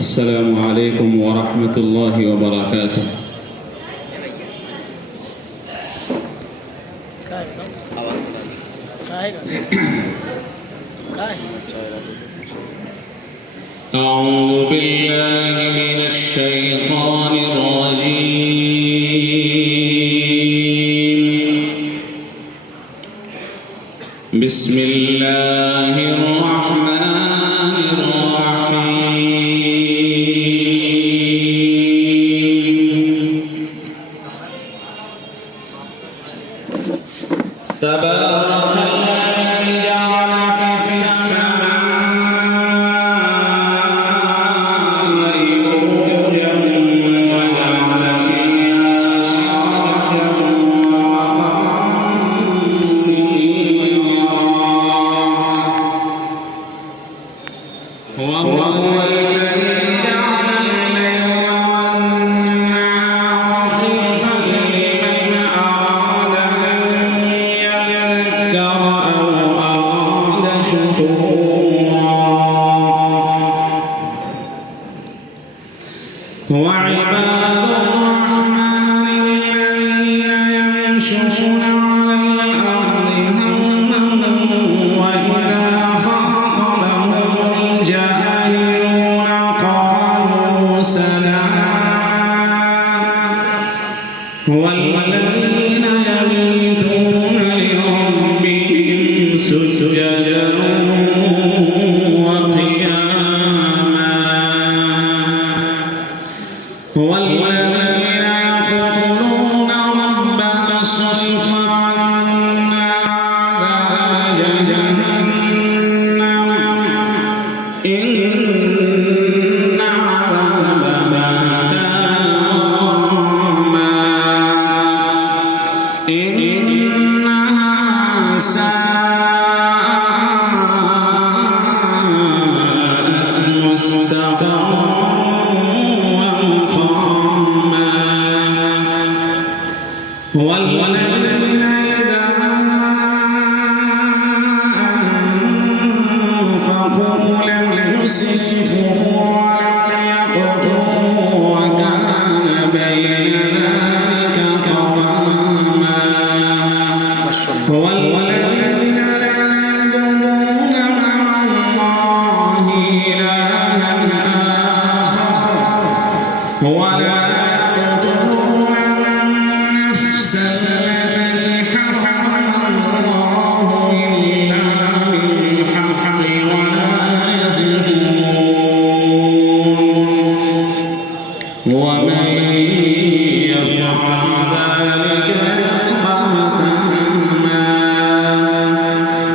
السلام عليكم ورحمة الله وبركاته. أعوذ بالله من الشيطان الرجيم. بسم الله الرحمن الرحيم. تبارك الذي جعل في السماء بروجا وجعل فيها سراجا منيرا. وهو الذي جعل الليل والنهار خلفة لمن أراد أن يذكر أو أراد شكورا. وعباد الرحمن الذين يمشون على الأرض هونا وإذا خاطبهم الجاهلون قالوا سلاما. والذين يبيتون لربهم سجدا وقياما. والذين يقولون ربنا اصرف عنا عذاب جهنم إن عذابها غراما إنها ساءت مستقرا ومقاما. والذين إذا أنفقوا لم يسرفوا ولم يقتروا وكان بين ذلك قواما. والذين لا يدعون مع الله إلها آخر ولا يقتلون النفس التي حرم الله إلا بالحق ولا يزنون. ومن يفعل ذلك يلقى أثاما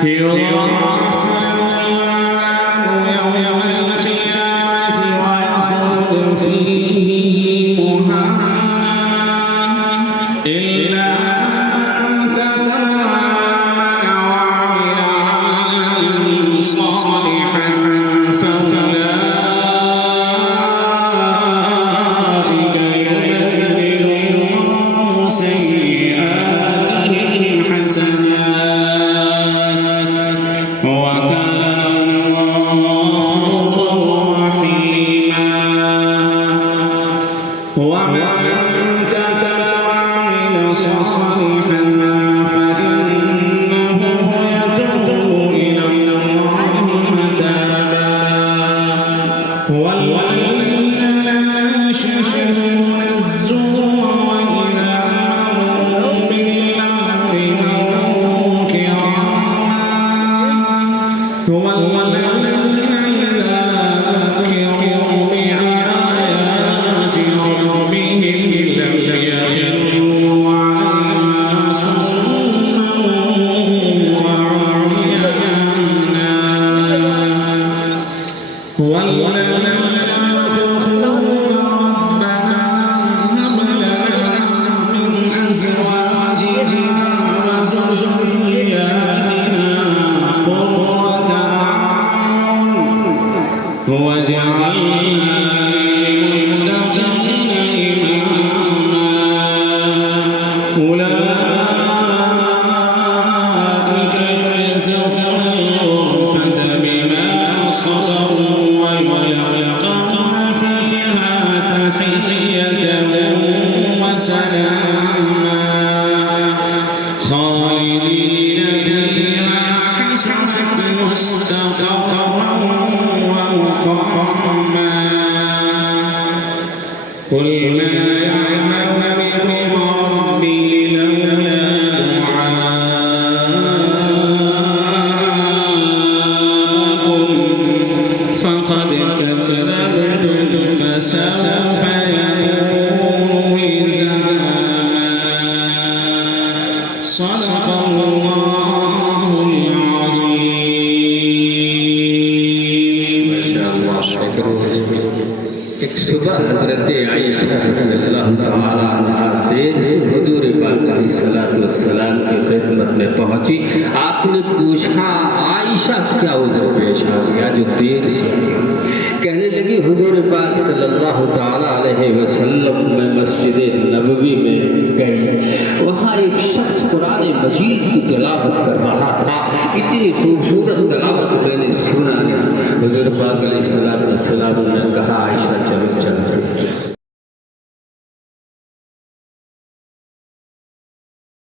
يضاعف له العذاب يوم القيامة ويخلد فيه مهانا إلا من تاب وعمل عملا صالحا فأولئك يبدل الله سيئاتهم حسنات وكان الله غفورا رحيما. ومن تاب وعمل صالحا فإنه يتوب إلى الله متابا. والذين لا يشهدون الزور وإذا مروا باللغو مروا كراما. والذين إذا ذكروا بآيات ربهم لم يخروا عليها صما وعميانا. والذين يقولون ربنا هب لنا من أزواجنا وذرياتنا قرة فسوف يكون لزاما صدق الله العظيم ما شاء الله एक सुबह हजरत आयशा रज़ियल्लाहु तआला अन्हा देर से हुजूर पाक अलैहिस्सलाम की खिदमत में पहुंची। आपने पूछा आयशा क्या उज़र पेश आ गया जो देर से? कहने लगी हुजूर पाक सल्लल्लाहु तआला अलैहि वसल्लम में मस्जिद नबवी में गई, वहाँ एक शख्स कुरान मजीद की तिलावत कर रहा था। इतनी खूबसूरत तिलावत मैंने सुना नहीं। हुजूर पाक अलैहिस्सलाम ने कहा आयशा चलो चलते